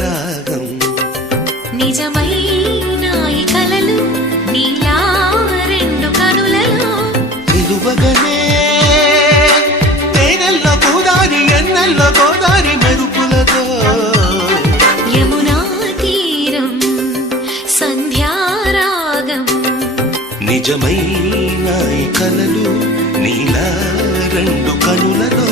రాగం నిజమైన ఈ కలలు నీలా రెండు కనులలో నిలువగనే తేనెల్లో గోదారి ఎన్నెల్లో గోదారి మెరుపులతో యమునా తీరం సంధ్యారాగం నిజమైన ఈ కలలు నీలా రెండు కనులలో